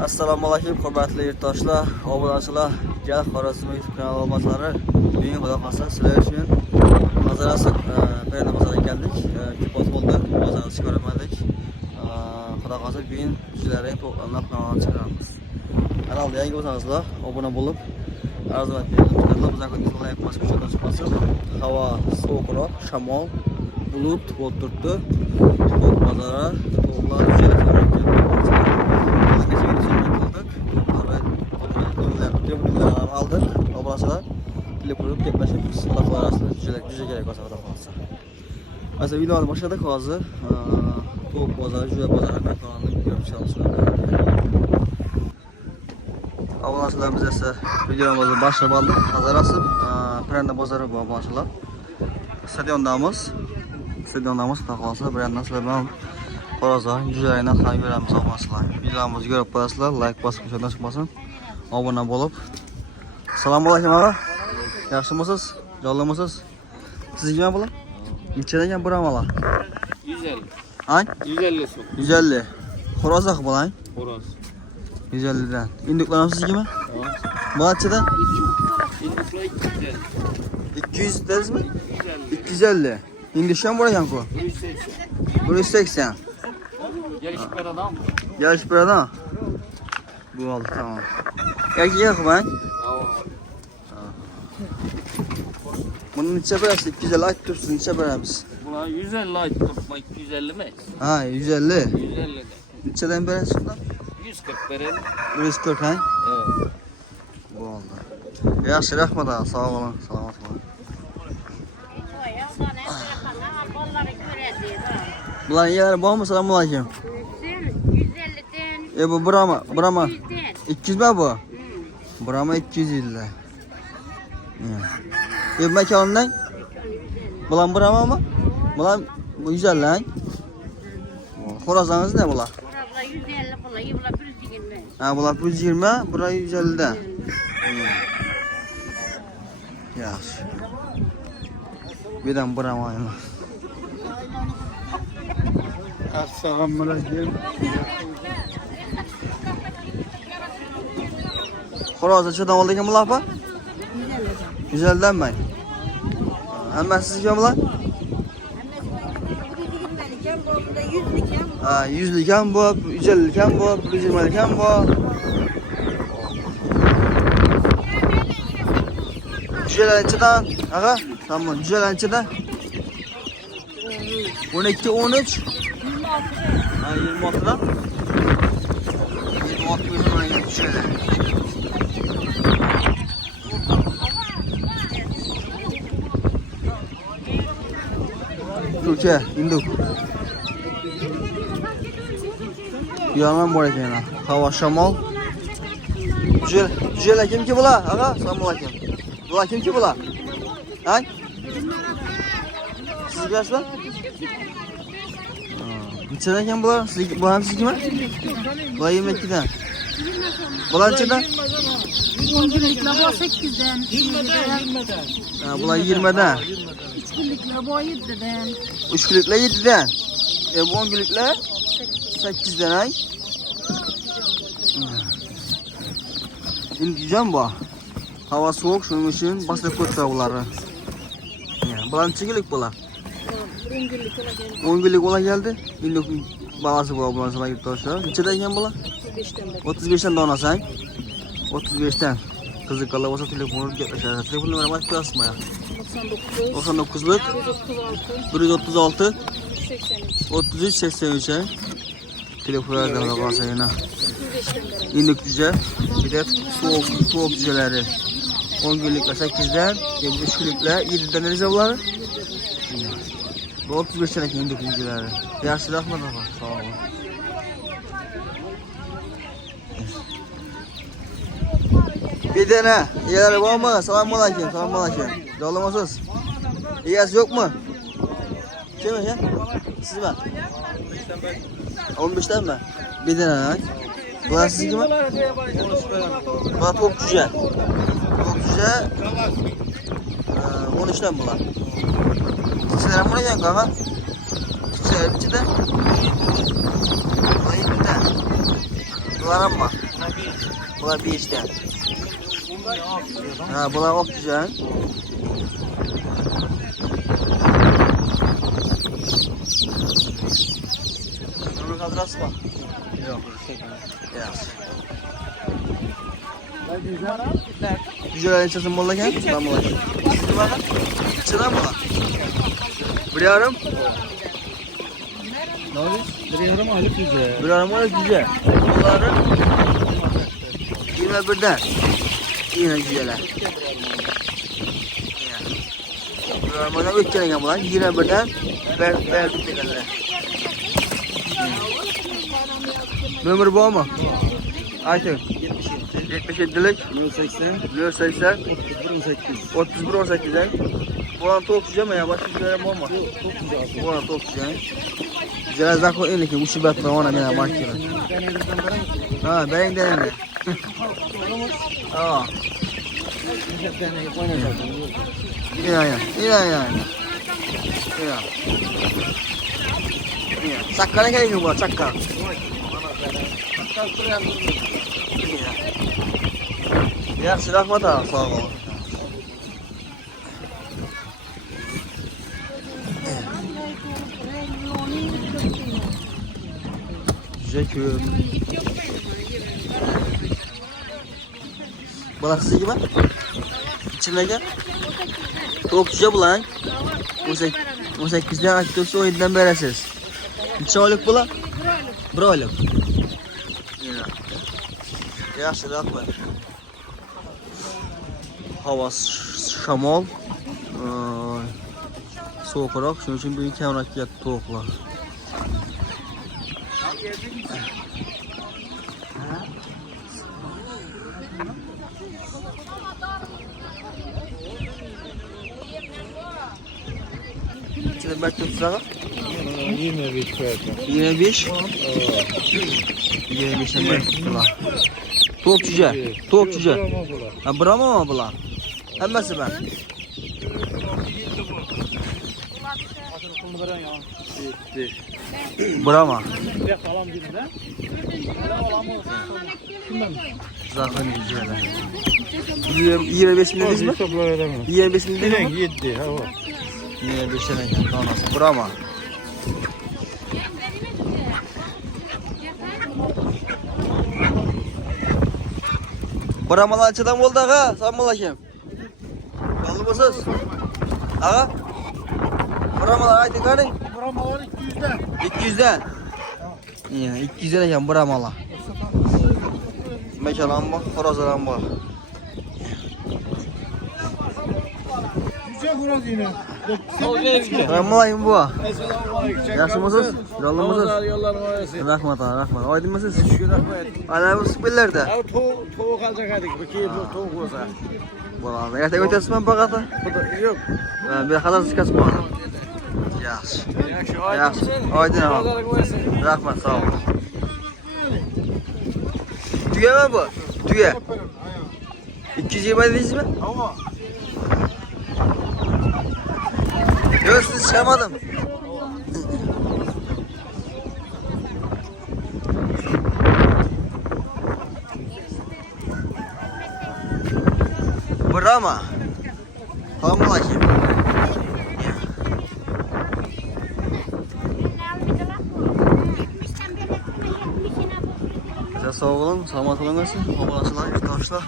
Assalomu alaykum, hurmatli yurtdoshlar, obunachilar, Gel Xorazm YouTube kanali olmaslari. Bugun xudo xolasa sizlar uchun mazarasi Perna bozoriga keldik. Ko'p bo'ldi, bozorni chiqarmadik. Xudo xolasa bugun sizlarga to'g'rilab kanalni chiqaramiz. Kanalga yangi bo'lsangizlar, obuna bo'lib, arzumat berib, bizga ko'ngilli qo'shimcha chiqmasin. Havo sovuqroq, shamol, bulut bo'lib turibdi. To'q bozori, to'g'lar aldık. Obraslar telefonum ketmeşip sınavlar arasında cüce gerek olsa da kalsa. Mesela videoda başladık hazır. Tavuk pazarı, cüce pazarı kanalını görüp çalışıyorlar. Obraslar biz ise videomuzun başına aldık. Hazır asıp Perna pazarı bu obraslar. Stadiondamız kalsa bir yandan sizler ben Xorazm cücelerine kan göremiz obraslar. Videomuzu görüp paylaşırlar, like basıp şuradan çıkmasın. Abone olup. Assalamualaikum aga. Yaxshimisiz? Joylamisiz? Siz kim bo'lar? Nechadan buramalar? 150. Ay? 150 so'm. 150. Xo'roz bo'lang? Xo'roz. 150 dan. Induklarimiz sizgimi? Bo'lachidan? Induklar 250. 200 dedizmi? 250. 250. Indukşan bor ekan-ku. 180. 180. Yarışık bir adam. Yarışık bir adam. Bu oldu tamam. Erkek ben. Bunun içe biraz 250 ayet dursun içe veremiz. Buna 150 ait tutma 250 mi? Ha 150. 150 de. İçeden biraz şundan. 140 verelim. 140 ha? Evet. Bu oldu. Yaxşı rahmat ağa sağ olun. Selamat olun. Bulan yer var mı? Selamun aleyküm. 150'den. Bu burama. 100'den. 200 mi bu? Burama 250. Mekanından? Bulan burama mı? Bulan 150 ha? Xorazmınız ne bulan? Burası 150 bulan, yıvıla 120. Ha bulan 120, burayı 150'den. Yaxşı. Birden burama ayma. Assalamu alaikum. Xorazm çodan oldu ekan bular apa? 150'den mi? Hemen siz kim bular? Ha 100 iken bu, 150 iken bu, 120 iken bu. Cücelençeden, aga, tamam, cücelençeden. 12, 13. Ha 26'dan. 26 milyon cüceler. Türkiye, induk. Yaman bor ekan. Havo shamol. Jüceler kim ki bular? Aga, assalomu alaykum. Bular kim ki bular? Hay? Siz bilasizlar? Nechadan ekan bular? Siz bu ham sizgimi? Bular 22dan. Bular nechadan? 10 günlükler bu 8'den. 20'den. Ha, bular 20dan. 3 günlükler bu 7'den. 3 günlükler 7'den. Bu 10 günlükler 8'den ay. Şimdi diyeceğim bu. Hava soğuk şunun için basıp koyacağım bunları. Bular neçe günlük bular? 10 günlük ola geldi. 10 günlük ola geldi. İnduk balası bu bulan sana gitti aşağı. Neçeden yiyen bular? 35'ten beri. 35'ten de ona sen. 35'ten. Kızık kala olsa telefonu aşağı. Telefon numaramı açtırsın ya. 99. 99'luk 136. 136 83. 33 83 ay. Telefon verdim de varsa yine. 35'ten beri. İndik cüce. Bir de soğuk cüceleri. 10 günlükler 8'den. 3 günlükler 7'den ne bunlar? Bu 35 tane indik cüceleri. Yaşlı rahmet ama. Sağ olun. Bir tane yer var mı? Selamun aleyküm. Selamun aleyküm. Yollamasınız. İyası yok mu? Kim ya? Siz mi? 15'ten mi? Bir tane ha? Bunlar siz gibi? Bunlar top cüce. Top cüce 13'ten bunlar. Sizlere buraya gel kanka. Sizlere içinde. Bunlar 20'den. Dolar ama. Bunlar 5'ten. Ha, bunlar ok güzel. Bunu kaldırasın mı? Yok. Yes. Güzel içerisinde molla gel. Ben molla gel. İçeren molla. Bir yarım. Ne oluyor? Bir yarım alıp güzel. Bir yarım molla güzel. Bunları 21'den. Yine güzeller. Bir yarım molla ötken bunlar. 21'den verdik tekerler. Numara bu mu? Aytın. 77'lik 080 31 18 Bu an topçuca mı ya? Başka bir yerim olma. Bu an topçuca. Güzel zakon en ki musibet var ona bana makine. Ha ben deneyim. Ha. Ya. Sakka ne gerekiyor bu sakka? Ya silah mı da sağ ol. Güzel. Balıksız gibi. İçine gel. Topçuca bulan. 18'den aktörsü o 7'den beresiz. Neçe aylık bula? 1 aylık. Yaxshi rahmat. Havo shamol. Sovuqroq, shuning uchun bu kamroq kelyapti tovuqlar. Ichida barcha tutsaqa? 25 koyarsan. 25. 25 dan beri tutdilar. To'qchuja. Ha, Brahma bular. Hammasi bor. Brahma. Zaten güzel. 25 mi dediniz mi? 25 mi dediniz mi? 7 ha var. 25 tane tanesi. Brahma. Brahmalar açıdan oldu ağa. Sağ olasın. Kaldı mısınız? Ağa? Brahmalar aydı gari. Brahmalar 200'den. 200'den. İyi, 200'den ekan Brahmalar. Mekalan bak, horazalan bak. Güzel horoz yine. Brahmalayım bu. Yaxşı mısınız? Yolda mısınız? Yollarım arası. Rahmat ağa, rahmat. Aydın mısınız? Şükür rahmat. Ana bu sıkbillerde. Abi tavuk alacak hadi. Bakayım bu tavuk olsa. Valla, ertəgə ötəsiz mən bağata. Yok. Bir qədər çıxas bu adam. Yaxşı. Yaxşı. Aydın ağa. Rahmat, sağ ol. Tüye mi bu? Tüye. 220 dediniz mi? Ama. Yok, siz çıkamadım. Brahma. Tamam bakayım. Size sağ olun, sağlık olun. Havalaşılar, iftaşlar.